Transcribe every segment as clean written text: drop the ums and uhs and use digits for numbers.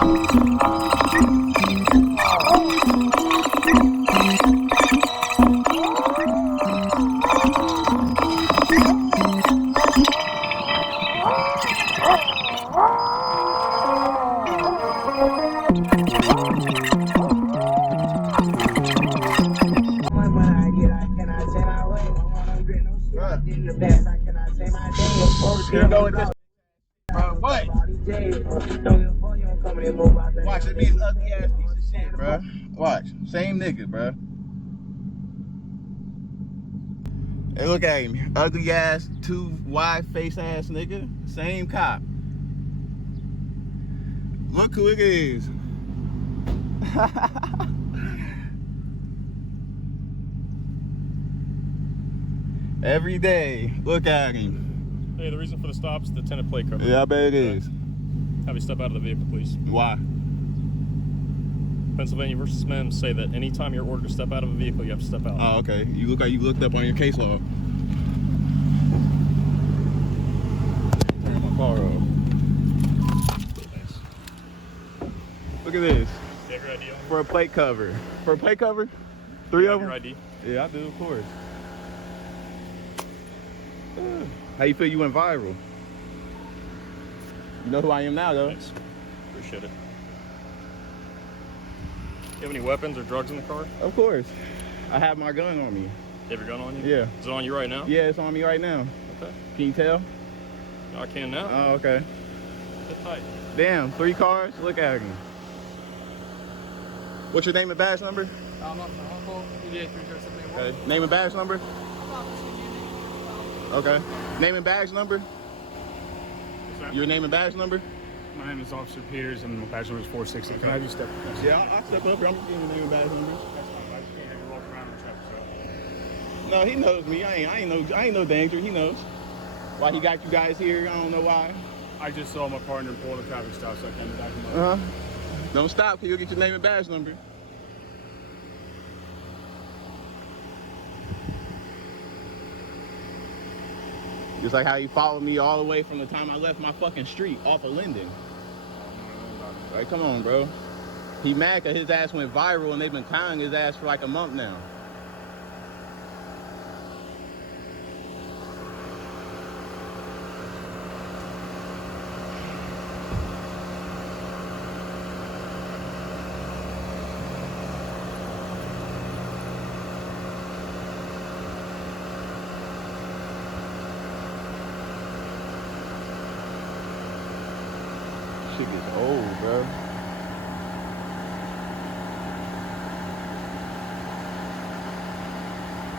Here go with this. What? Watch, it be his ugly ass piece of shit, bro. Watch, same nigga, bro. Hey, look at him, ugly ass, too wide face ass nigga. Same cop. Look who it is. Every day, look at him. Hey, the reason for the stop is the tinted plate cover. Yeah, I bet it is. Have you step out of the vehicle, please. Why? Pennsylvania versus Men say that anytime you're ordered to step out of a vehicle, you have to step out. Oh, okay. You look like you looked up on your case log. Turn my car off. Thanks. Look at this. You have your ID on? For a plate cover. For a plate cover? 3 of them? Your ID? Yeah, I do, of course. How you feel you went viral? You know who I am now, though. Thanks. Appreciate it. You have any weapons or drugs in the car? Of course. I have my gun on me. You have your gun on you? Yeah. Is it on you right now? Yeah, it's on me right now. Okay. Can you tell? No, I can now. Oh, okay. Sit tight. Damn, 3 cars? Look at him. What's your name and badge number? I'm not my uncle. Okay. Name and badge number? Okay. Name and badge number? Your name and badge number? My name is Officer Peters and my badge number is 460. Can I just step? Yeah, I'll step up here. I'm just giving you the name and badge number. That's fine. I just can't have you walk around and traffic. No, he knows me. I ain't no danger. He knows. Why he got you guys here? I don't know why. I just saw my partner pull the traffic stop, so I came back him up. Uh-huh. Don't stop, 'cause you'll get your name and badge number. Just like how he followed me all the way from the time I left my fucking street off of Linden. Like, come on, bro. He mad 'cause his ass went viral and they've been tying his ass for like a month now. Shit gets old, bro.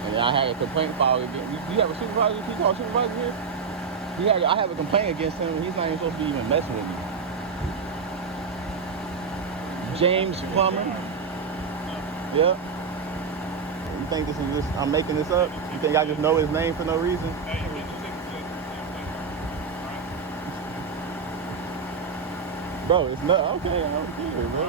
And I had a complaint filed against. You have a supervisor? Can you call a supervisor here? I have a complaint against him, and he's not even supposed to be even messing with me. James Plummer. Yep. You think this is just, I'm making this up? You think I just know his name for no reason? Bro, it's not okay. I don't care, bro.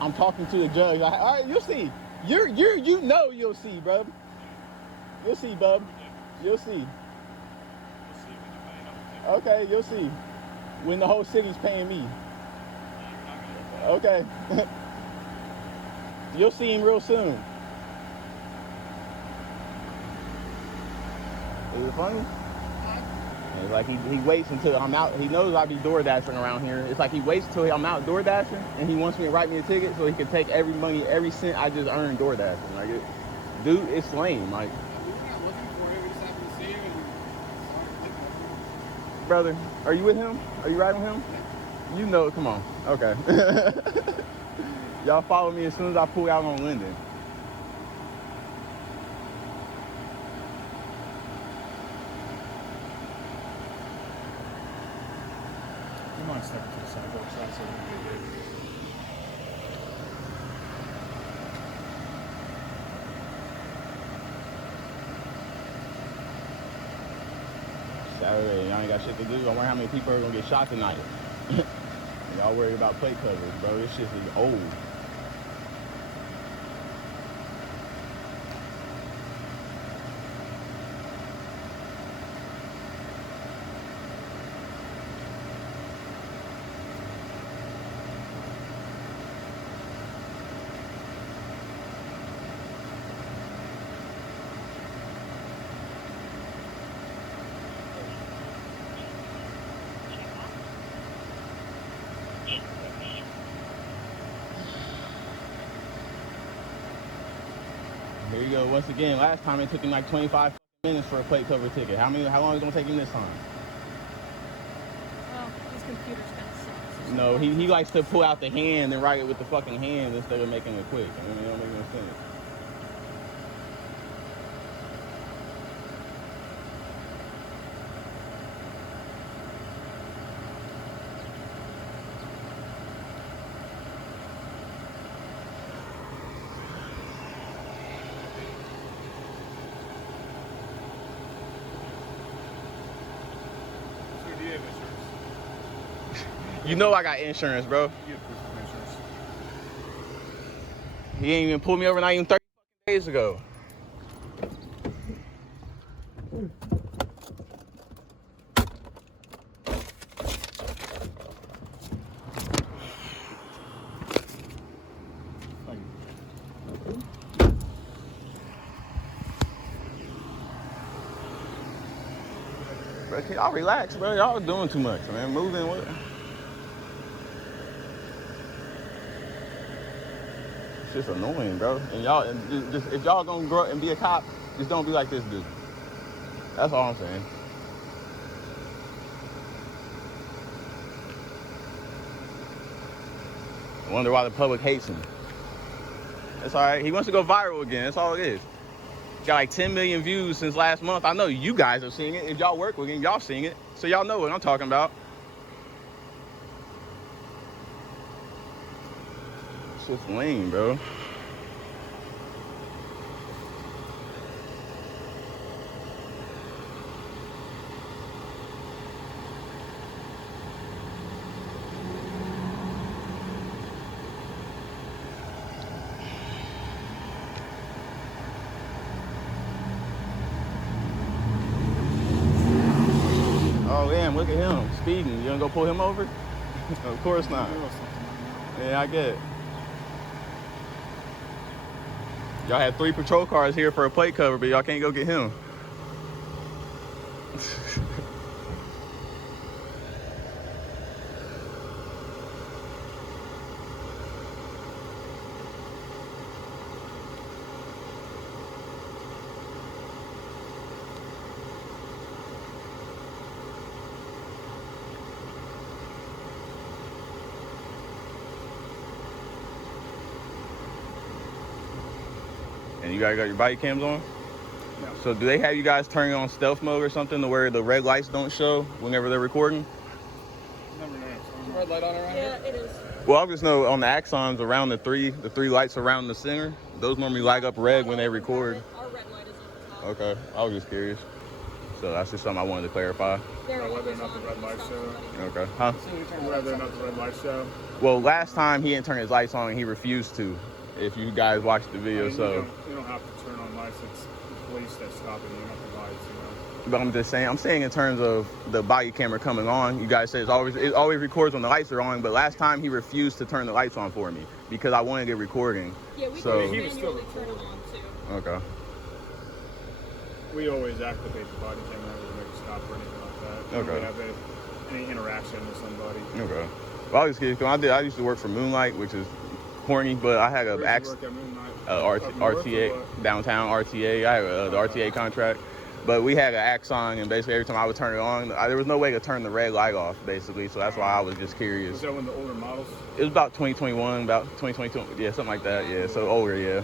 I'm talking to the judge. All right, you'll see. You know you'll see, bro. You'll see, bub. You'll see. Okay, you'll see. When the whole city's paying me. Okay. You'll see him real soon. Is it funny? It's like he waits until I'm out. He knows I'll be Doordashing around here. It's like he waits until I'm out Doordashing, and he wants me to write me a ticket so he can take every money, every cent I just earned Doordashing. Like, dude, it's lame. Like, brother, are you with him? Are you riding with him? You know, come on. Okay. Y'all follow me as soon as I pull out on Linden. You mind stepping to the sidewalk so we can get it? Saturday, y'all ain't got shit to do. I wonder how many people are gonna get shot tonight. Y'all worried about plate covers, bro. This shit is old. Here you go. Once again, last time it took him like 25 minutes for a plate cover ticket. How long is it gonna take him this time? Well, his computer's gonna suck. No, he likes to pull out the hand and write it with the fucking hand instead of making it quick. I mean, it don't make no sense. You know I got insurance, bro. He ain't even pulled me over not even 30 days ago. Bro, can y'all relax, bro? Y'all doing too much, man. Moving what? It's just annoying, bro. And y'all, just if y'all gonna grow up and be a cop, just don't be like this dude. That's all I'm saying. I wonder why the public hates him. That's all right. He wants to go viral again. That's all it is. Got like 10 million views since last month. I know you guys are seeing it. If y'all work with him, y'all seeing it. So y'all know what I'm talking about. It's just lame, bro. Oh, damn, look at him, speeding. You gonna go pull him over? Of course not. Yeah, I get it. Y'all had 3 patrol cars here for a plate cover, but y'all can't go get him. And you guys got your body cams on? Yeah. So do they have you guys turning on stealth mode or something to where the red lights don't show whenever they're recording? Never know. Is the red light on around Yeah, here? it is. Well, I just know on the axons around the three lights around the center, those normally light up red when they record. Our red light is on the top. Okay, I was just curious. So that's just something I wanted to clarify. They're Whether or always not the on red when you light stop show. somebody. Okay, huh? Whether or not the red light show. Well, last time he didn't turn his lights on and he refused to. If you guys watched the video, so. You don't have to turn on lights. It's the police that stop it. You don't have the lights, you know. But I'm saying in terms of the body camera coming on, you guys say it always records when the lights are on, but last time he refused to turn the lights on for me because I wanted it recording. Yeah, we So- can He was still manually turn them on too. Okay. We always activate the body camera whenever we make a stop or anything like that. Okay. If we have any interaction with somebody. Okay. Well, I was kidding. I used to work for Moonlight, which is corny, but I had Where an did you work at Moonlight? RTA, downtown RTA. I have the RTA contract. But we had an axon, and basically every time I would turn it on, there was no way to turn the red light off, basically. So that's why I was just curious. Was that one of the older models? It was about 2021, about 2022, yeah, something like that. Yeah, so older, yeah.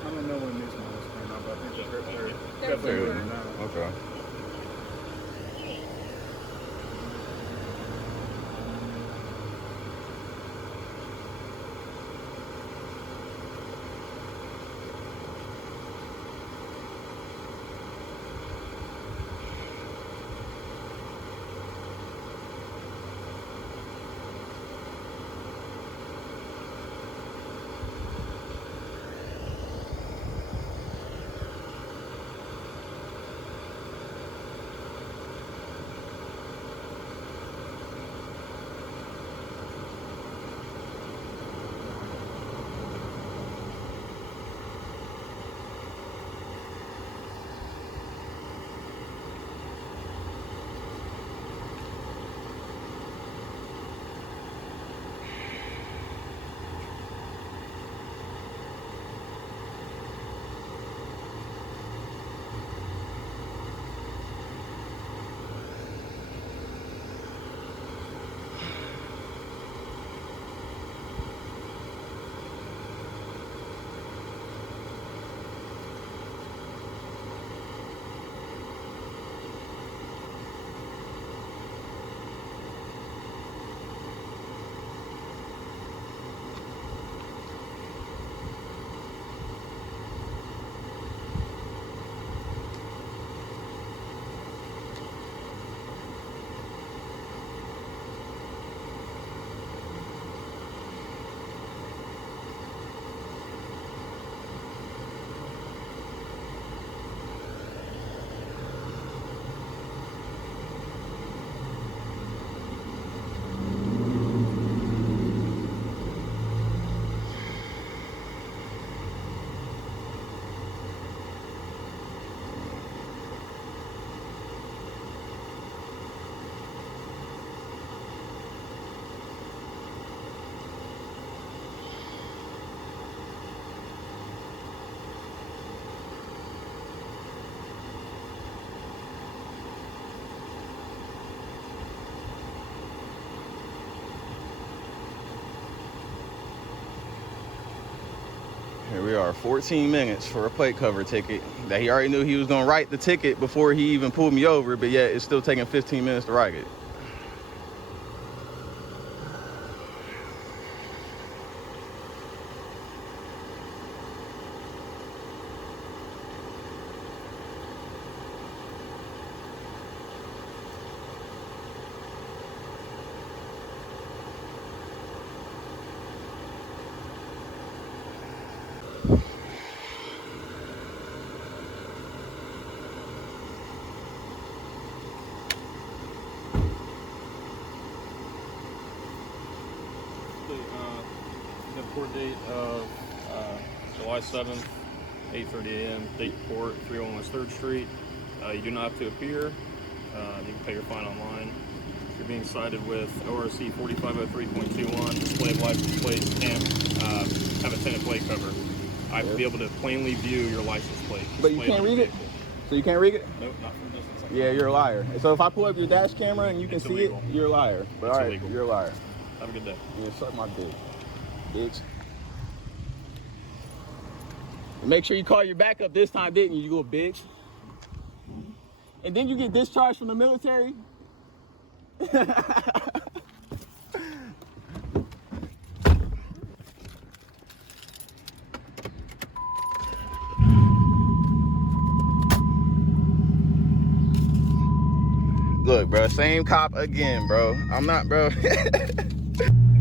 I don't know when these models came out, but I think they're They're definitely older older. than that. Okay. we are 14 minutes for a plate cover ticket that he already knew he was gonna write the ticket before he even pulled me over, but yet it's still taking 15 minutes to write it. The court date of July 7th, 8:30 a.m. Date court, 301 West 3rd Street. You do not have to appear. You can pay your fine online. You're being cited with ORC 4503.21, display of license plates, can't have a tinted plate cover. I have to be able to plainly view your license plate. But you can't read it? So you can't read it? Nope, not from distance. Yeah, you're a liar. So if I pull up your dash camera and you can It's see illegal. it, you're a liar. But It's all right, illegal. you're a liar. Have a good day. Yeah, suck my dick, bitch. Make sure you call your backup this time, didn't you, you little bitch? And then you get discharged from the military? Look, bro, same cop again, bro. I'm not, bro.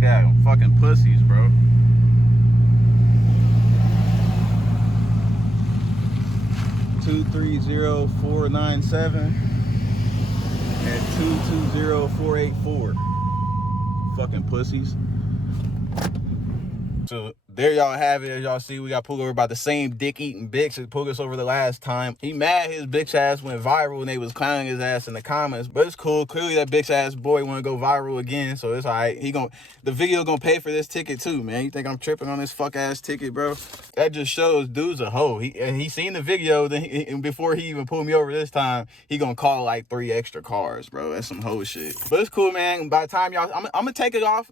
God, fucking pussies, bro. Two 30497 and 220484. Fucking pussies. So there y'all have it. As y'all see, we got pulled over by the same dick-eating bitch that pulled us over the last time. He mad his bitch ass went viral and they was clowning his ass in the comments. But it's cool. Clearly that bitch ass boy want to go viral again. So it's all right. The video gonna pay for this ticket too, man. You think I'm tripping on this fuck ass ticket, bro? That just shows dude's a hoe. He seen the video, then before he even pulled me over this time, he gonna call like 3 extra cars, bro. That's some hoe shit. But it's cool, man. By the time y'all, I'm gonna take it off.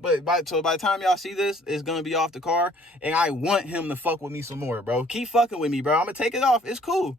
But by the time y'all see this, it's gonna be off the car, and I want him to fuck with me some more, bro. Keep fucking with me, bro. I'm gonna take it off. It's cool.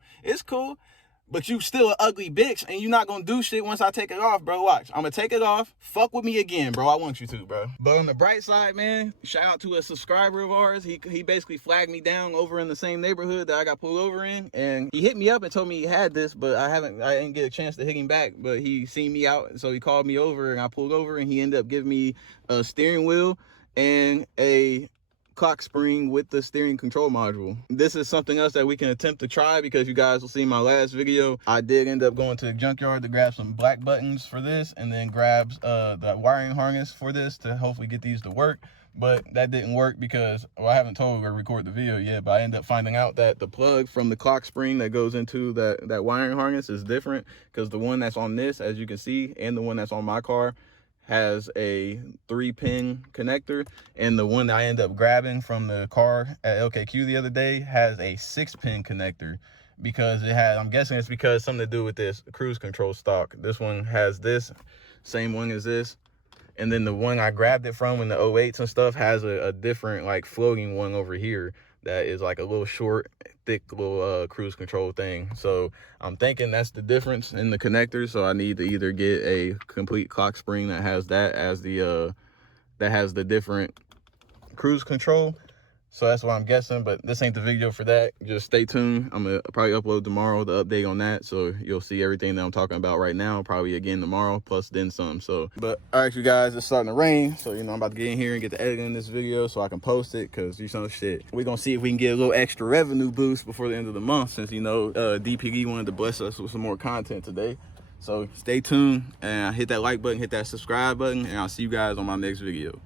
But you still an ugly bitch, and you're not gonna do shit once I take it off, bro. Watch. I'm gonna take it off. Fuck with me again, bro. I want you to, bro. But on the bright side, man, shout out to a subscriber of ours. He basically flagged me down over in the same neighborhood that I got pulled over in, and he hit me up and told me he had this, but I didn't get a chance to hit him back. But he seen me out, so he called me over, and I pulled over, and he ended up giving me a steering wheel and a clock spring with the steering control module. This is something else that we can attempt to try, because you guys will see my last video, I did end up going to the junkyard to grab some black buttons for this, and then grab the wiring harness for this to hopefully get these to work. But that didn't work because, well, I haven't told or recorded the video yet, but I ended up finding out that the plug from the clock spring that goes into that wiring harness is different, because the one that's on this, as you can see, and the one that's on my car has a 3-pin connector, and the one that I ended up grabbing from the car at LKQ the other day has a 6-pin connector, because it had, I'm guessing it's because something to do with this cruise control stock. This one has this same one as this, and then the one I grabbed it from in the 08s and stuff has a different like floating one over here that is like a little short, thick little cruise control thing. So I'm thinking that's the difference in the connectors. So I need to either get a complete clock spring that has that as the that has the different cruise control. So that's what I'm guessing, but this ain't the video for that. Just stay tuned. I'm gonna probably upload tomorrow the update on that, so you'll see everything that I'm talking about right now, probably again tomorrow, plus then some. So, but all right, you guys, it's starting to rain, so you know I'm about to get in here and get the editing in this video so I can post it, because you know shit, we're gonna see if we can get a little extra revenue boost before the end of the month, since you know DPD wanted to bless us with some more content today. So stay tuned and hit that like button, hit that subscribe button, and I'll see you guys on my next video.